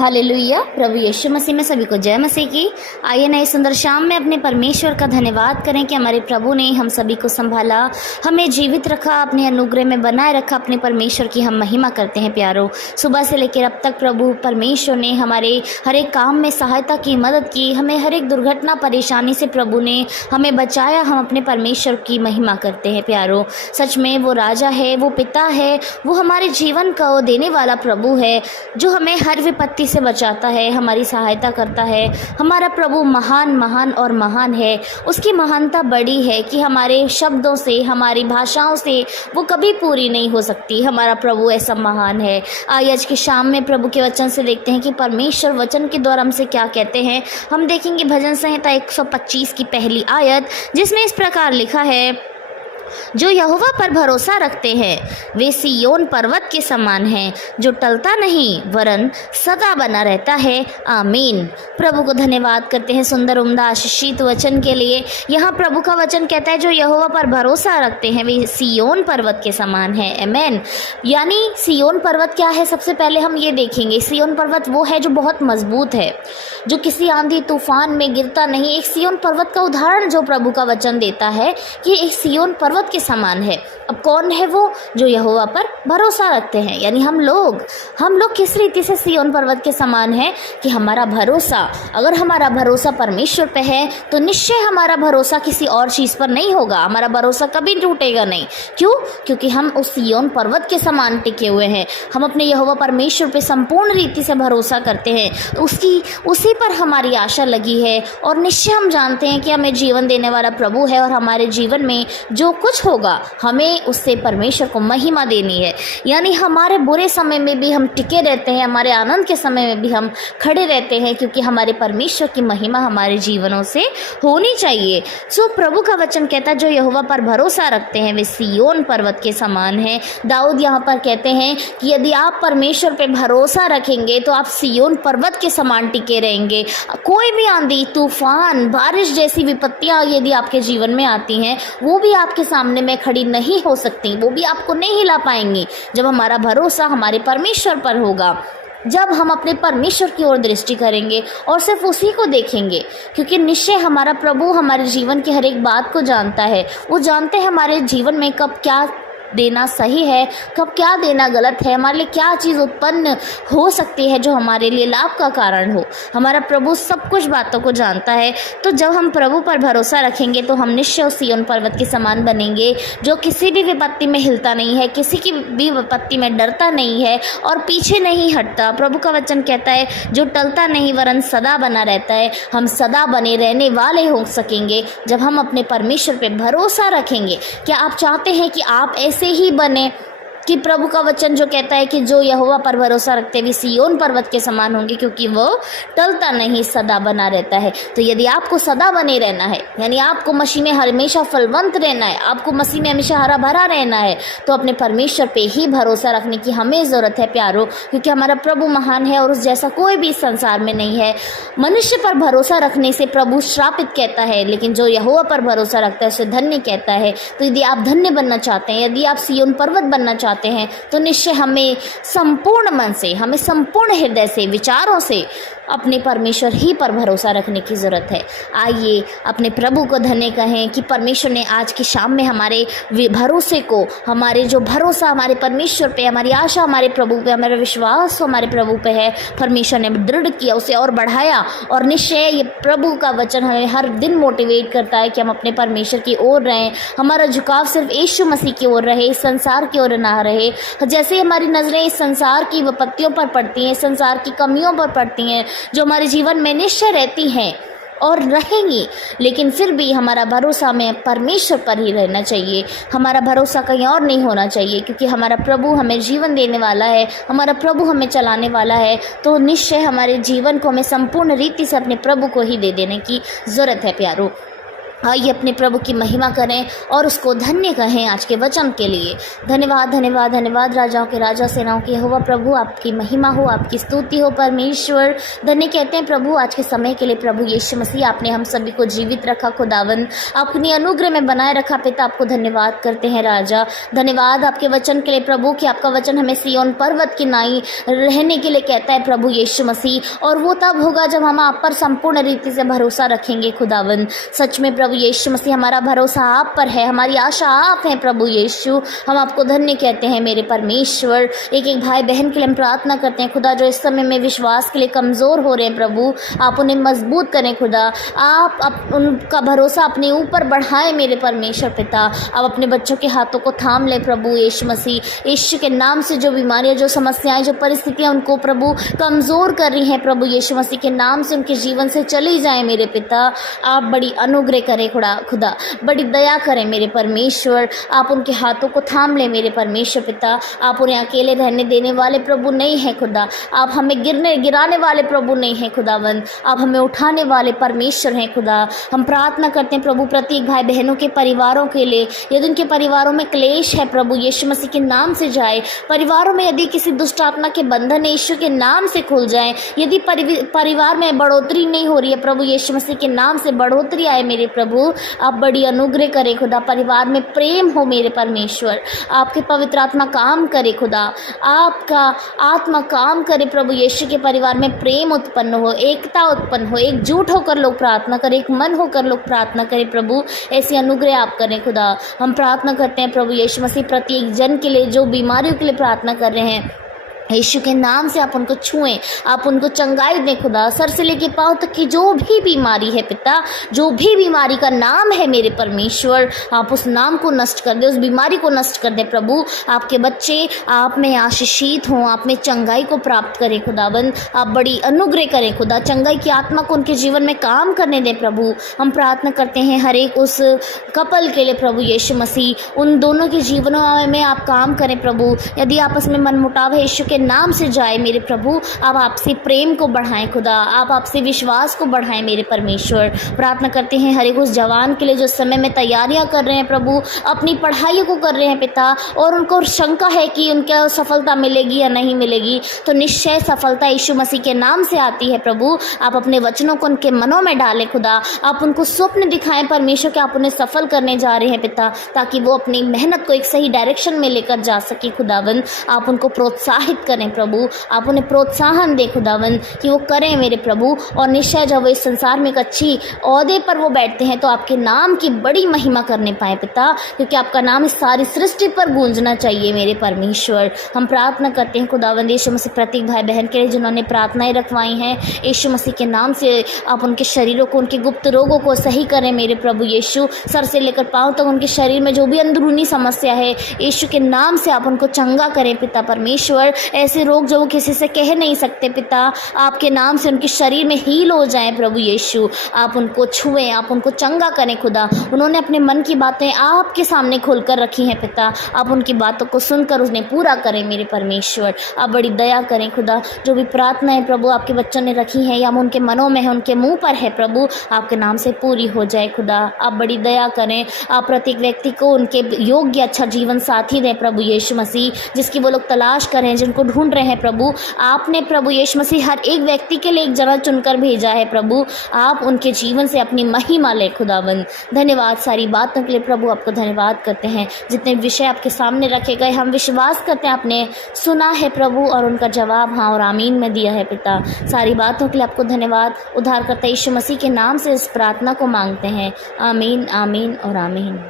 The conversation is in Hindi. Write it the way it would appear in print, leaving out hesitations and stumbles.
हालेलुया। प्रभु यीशु मसीह में सभी को जय मसीह की। आइए नए सुंदर शाम में अपने परमेश्वर का धन्यवाद करें कि हमारे प्रभु ने हम सभी को संभाला, हमें जीवित रखा, अपने अनुग्रह में बनाए रखा। अपने परमेश्वर की हम महिमा करते हैं प्यारो। सुबह से लेकर अब तक प्रभु परमेश्वर ने हमारे हर एक काम में सहायता की, मदद की, हमें हर एक दुर्घटना परेशानी से प्रभु ने हमें बचाया। हम अपने परमेश्वर की महिमा करते हैं प्यारो। सच में वो राजा है, वो पिता है, वो हमारे जीवन को देने वाला प्रभु है, जो हमें हर विपत्ति से बचाता है, हमारी सहायता करता है। हमारा प्रभु महान महान और महान है। उसकी महानता बड़ी है कि हमारे शब्दों से, हमारी भाषाओं से वो कभी पूरी नहीं हो सकती। हमारा प्रभु ऐसा महान है। आज की शाम में प्रभु के वचन से देखते हैं कि परमेश्वर वचन के द्वारा हमसे क्या कहते हैं। हम देखेंगे भजन संहिता 125 की पहली आयत, जिसमें इस प्रकार लिखा है, जो यहोवा पर भरोसा रखते हैं वे सिय्योन पर्वत के समान हैं, जो टलता नहीं वरन सदा बना रहता है। आमीन। प्रभु को धन्यवाद करते हैं सुंदर उम्दा आशीषित वचन के लिए। यहाँ प्रभु का वचन कहता है, जो यहोवा पर भरोसा रखते हैं वे सिय्योन पर्वत के समान है। आमीन। यानी सिय्योन पर्वत क्या है, सबसे पहले हम ये देखेंगे। सिय्योन पर्वत वो है जो बहुत मजबूत है, जो किसी आंधी तूफान में गिरता नहीं। एक सिय्योन पर्वत का उदाहरण जो प्रभु का वचन देता है कि एक सिय्योन पर्वत के समान है। अब कौन है वो? जो यहोवा पर भरोसा रखते हैं, यानी हम लोग किस रीति से सिय्योन पर्वत के समान है कि हमारा भरोसा, अगर हमारा भरोसा परमेश्वर पे है तो निश्चय हमारा भरोसा किसी और चीज़ पर नहीं होगा। हमारा भरोसा कभी टूटेगा नहीं। क्यों? क्योंकि हम उस सिय्योन पर्वत के समान टिके हुए हैं। हम अपने यहोवा परमेश्वर पे संपूर्ण रीति से भरोसा करते हैं, उसी पर हमारी आशा लगी है और निश्चय हम जानते हैं कि हमें जीवन देने वाला प्रभु है और हमारे जीवन में जो कुछ होगा हमें उससे परमेश्वर को महिमा देनी है। यानी हमारे बुरे समय में भी हम टिके रहते हैं, हमारे आनंद के समय में भी हम खड़े रहते हैं, क्योंकि हमारे परमेश्वर की महिमा हमारे जीवनों से होनी चाहिए। सो प्रभु का वचन कहता है, जो यहोवा पर भरोसा रखते हैं वे सिय्योन पर्वत के समान हैं। दाऊद यहाँ पर कहते हैं कि यदि आप परमेश्वर पे भरोसा रखेंगे तो आप सिय्योन पर्वत के समान टिके रहेंगे। कोई भी आंधी तूफान, बारिश जैसी विपत्तियां यदि आपके जीवन में आती हैं, वो भी आपके सामने में खड़ी नहीं हो सकती, वो भी आपको नहीं हिला पाएंगी। जब हमारा भरोसा हमारे परमेश्वर पर होगा, जब हम अपने परमेश्वर की ओर दृष्टि करेंगे और सिर्फ उसी को देखेंगे, क्योंकि निश्चय हमारा प्रभु हमारे जीवन की हर एक बात को जानता है। वो जानते हैं हमारे जीवन में कब क्या देना सही है, कब क्या देना गलत है, हमारे लिए क्या चीज़ उत्पन्न हो सकती है जो हमारे लिए लाभ का कारण हो। हमारा प्रभु सब कुछ बातों को जानता है। तो जब हम प्रभु पर भरोसा रखेंगे तो हम निश्चय उस सिय्योन पर्वत के समान बनेंगे, जो किसी भी विपत्ति में हिलता नहीं है, किसी की भी विपत्ति में डरता नहीं है और पीछे नहीं हटता। प्रभु का वचन कहता है, जो टलता नहीं वरन सदा बना रहता है। हम सदा बने रहने वाले हो सकेंगे जब हम अपने परमेश्वर पर भरोसा रखेंगे। क्या आप चाहते हैं कि आप ऐसे ही बने कि प्रभु का वचन जो कहता है कि जो यहोवा पर भरोसा रखते हैं वे सिय्योन पर्वत के समान होंगे, क्योंकि वो टलता नहीं, सदा बना रहता है। तो यदि आपको सदा बने रहना है, यानी आपको मसीह में हमेशा फलवंत रहना है, आपको मसीह में हमेशा हरा भरा रहना है, तो अपने परमेश्वर पे ही भरोसा रखने की हमें ज़रूरत है प्यारो, क्योंकि हमारा प्रभु महान है और उस जैसा कोई भी इस संसार में नहीं है। मनुष्य पर भरोसा रखने से प्रभु श्रापित कहता है, लेकिन जो यहोवा पर भरोसा रखता है उसे धन्य कहता है। तो यदि आप धन्य बनना चाहते हैं, यदि आप सिय्योन पर्वत बनना चाहते हैं, तो निश्चय हमें संपूर्ण मन से, हमें संपूर्ण हृदय से, विचारों से अपने परमेश्वर ही पर भरोसा रखने की ज़रूरत है। आइए अपने प्रभु को धन्य कहें कि परमेश्वर ने आज की शाम में हमारे भरोसे को, हमारे जो भरोसा हमारे परमेश्वर पे, हमारी आशा हमारे प्रभु पे, हमारा विश्वास हमारे प्रभु पे है, परमेश्वर ने दृढ़ किया, उसे और बढ़ाया। और निश्चय ये प्रभु का वचन हमें हर दिन मोटिवेट करता है कि हम अपने परमेश्वर की ओर रहें, हमारा झुकाव सिर्फ यीशु मसीह की ओर रहे, इस संसार की ओर ना रहे। जैसे हमारी नज़रें इस संसार की विपत्तियों पर पड़ती हैं, संसार की कमियों पर पड़ती हैं, जो हमारे जीवन में निश्चय रहती हैं और रहेंगी, लेकिन फिर भी हमारा भरोसा हमें परमेश्वर पर ही रहना चाहिए। हमारा भरोसा कहीं और नहीं होना चाहिए, क्योंकि हमारा प्रभु हमें जीवन देने वाला है, हमारा प्रभु हमें चलाने वाला है। तो निश्चय हमारे जीवन को हमें संपूर्ण रीति से अपने प्रभु को ही दे देने की ज़रूरत है प्यारो। आइए अपने प्रभु की महिमा करें और उसको धन्य कहें आज के वचन के लिए। धन्यवाद धन्यवाद धन्यवाद राजाओं के राजा, सेनाओं के यहोवा प्रभु, आपकी महिमा हो, आपकी स्तुति हो परमेश्वर। धन्य कहते हैं प्रभु आज के समय के लिए। प्रभु यीशु मसीह, आपने हम सभी को जीवित रखा खुदावन, अपनी अनुग्रह में बनाए रखा पिता, आपको धन्यवाद करते हैं राजा। धन्यवाद आपके वचन के लिए प्रभु कि आपका वचन हमें सिय्योन पर्वत की नाई रहने के लिए कहता है प्रभु यीशु मसीह, और वो तब होगा जब हम आप पर संपूर्ण रीति से भरोसा रखेंगे खुदावन। सच में प्रभु यीशु मसीह, हमारा भरोसा आप पर है, हमारी आशा आप हैं प्रभु यीशु। हम आपको धन्य कहते हैं मेरे परमेश्वर। एक एक भाई बहन के लिए हम प्रार्थना करते हैं खुदा, जो इस समय में विश्वास के लिए कमज़ोर हो रहे हैं प्रभु, आप उन्हें मजबूत करें खुदा। आप उनका भरोसा अपने ऊपर बढ़ाएं मेरे परमेश्वर पिता। आप अपने बच्चों के हाथों को थाम लें प्रभु यीशु मसीह। यीशु के नाम से जो बीमारियां, जो समस्याएं, जो परिस्थितियां उनको प्रभु कमज़ोर कर रही हैं प्रभु यीशु मसीह के नाम से उनके जीवन से चली जाएं मेरे पिता। आप बड़ी अनुग्रह करें खुदा, बड़ी दया करें मेरे परमेश्वर। आप उनके हाथों को थाम लें मेरे परमेश्वर पिता। आप उन्हें अकेले रहने देने वाले प्रभु नहीं हैं खुदा। आप हमें गिराने वाले प्रभु नहीं हैं खुदावंद। आप हमें उठाने वाले परमेश्वर हैं खुदा। हम प्रार्थना करते हैं प्रभु प्रत्येक भाई बहनों के परिवारों के लिए। यदि उनके परिवारों में क्लेश है प्रभु यीशु मसीह के नाम से जाए। परिवारों में यदि किसी दुष्ट आत्मा के बंधन यीशु के नाम से खुल जाए। यदि परिवार में बढ़ोतरी नहीं हो रही है प्रभु यीशु मसीह के नाम से बढ़ोतरी आए मेरे प्रभु। आप बड़ी अनुग्रह करें खुदा। परिवार में प्रेम हो मेरे परमेश्वर। आपके पवित्र आत्मा काम करे खुदा। आपका आत्मा काम करे प्रभु यीशु के परिवार में प्रेम उत्पन्न हो, एकता उत्पन्न हो, एकजुट होकर लोग प्रार्थना करें, एक मन होकर लोग प्रार्थना करें प्रभु। ऐसी अनुग्रह आप करें खुदा। हम प्रार्थना करते हैं प्रभु यीशु मसीह प्रत्येक जन के लिए जो बीमारियों के लिए प्रार्थना कर रहे हैं, यीशु के नाम से आप उनको छुएं, आप उनको चंगाई दें खुदा। सर से लेके पांव तक की जो भी बीमारी है पिता, जो भी बीमारी का नाम है मेरे परमेश्वर, आप उस नाम को नष्ट कर दे, उस बीमारी को नष्ट कर दे प्रभु। आपके बच्चे आप में आशीषित हों, आप में चंगाई को प्राप्त करें खुदाबंद। आप बड़ी अनुग्रह करें खुदा। चंगाई की आत्मा को उनके जीवन में काम करने दें प्रभु। हम प्रार्थना करते हैं हर एक उस कपल के लिए प्रभु यीशु मसीह, उन दोनों के जीवनों में आप काम करें प्रभु। यदि आपस में मनमुटाव है यीशु के नाम से जाए मेरे प्रभु। आप आपसे प्रेम को बढ़ाएं खुदा। आप आपसे विश्वास को बढ़ाएं मेरे परमेश्वर। प्रार्थना करते हैं हर एक उस जवान के लिए जो समय में तैयारियां कर रहे हैं प्रभु, अपनी पढ़ाई को कर रहे हैं पिता, और उनको शंका है कि उनका सफलता मिलेगी या नहीं मिलेगी। तो निश्चय सफलता यीशु मसीह के नाम से आती है प्रभु। आप अपने वचनों को उनके मनों में डालें खुदा। आप उनको स्वप्न दिखाएं परमेश्वर कि आप उन्हें सफल करने जा रहे हैं पिता, ताकि वो अपनी मेहनत को एक सही डायरेक्शन में लेकर जा सके खुदावन। आप उनको प्रोत्साहित करें प्रभु। आप उन्हें प्रोत्साहन दें खुदावन कि वो करें मेरे प्रभु। और निश्चय जब वो इस संसार में एक अच्छी ओहदे पर वो बैठते हैं तो आपके नाम की बड़ी महिमा करने पाए पिता, क्योंकि आपका नाम इस सारी सृष्टि पर गूंजना चाहिए मेरे परमेश्वर। हम प्रार्थना करते हैं खुदावन यीशु मसीह प्रत्येक भाई बहन के लिए जिन्होंने प्रार्थनाएं रखवाई हैं, यीशु मसीह के नाम से आप उनके शरीरों को, उनके गुप्त रोगों को सही करें मेरे प्रभु यीशु। सर से लेकर पांव तक उनके शरीर में जो भी अंदरूनी समस्या है यीशु के नाम से आप उनको चंगा करें पिता परमेश्वर। ऐसे रोग जो वो किसी से कह नहीं सकते पिता, आपके नाम से उनके शरीर में हील हो जाए प्रभु यीशु। आप उनको छुएं, आप उनको चंगा करें खुदा। उन्होंने अपने मन की बातें आपके सामने खोलकर रखी हैं पिता। आप उनकी बातों को सुनकर उन्हें पूरा करें मेरे परमेश्वर। आप बड़ी दया करें खुदा। जो भी प्रार्थना है प्रभु आपके बच्चों ने रखी है या उनके मनों में है, उनके मुंह पर है प्रभु, आपके नाम से पूरी हो जाए खुदा। आप बड़ी दया करें। आप प्रत्येक व्यक्ति को उनके योग्य अच्छा जीवन साथी दें प्रभु यीशु मसीह, जिसकी वो लोग तलाश करें, जिनको ढूंढ रहे हैं प्रभु। आपने प्रभु यीशु मसीह हर एक व्यक्ति के लिए एक जना चुनकर भेजा है प्रभु। आप उनके जीवन से अपनी महिमा ले खुदावन। धन्यवाद सारी बातों के लिए प्रभु। आपको धन्यवाद करते हैं। जितने विषय आपके सामने रखे गए हम विश्वास करते हैं आपने सुना है प्रभु, और उनका जवाब हाँ और आमीन में दिया है पिता। सारी बातों के लिए आपको धन्यवाद। उद्धारकर्ता यीशु मसीह के नाम से इस प्रार्थना को मांगते हैं। आमीन आमीन और आमीन।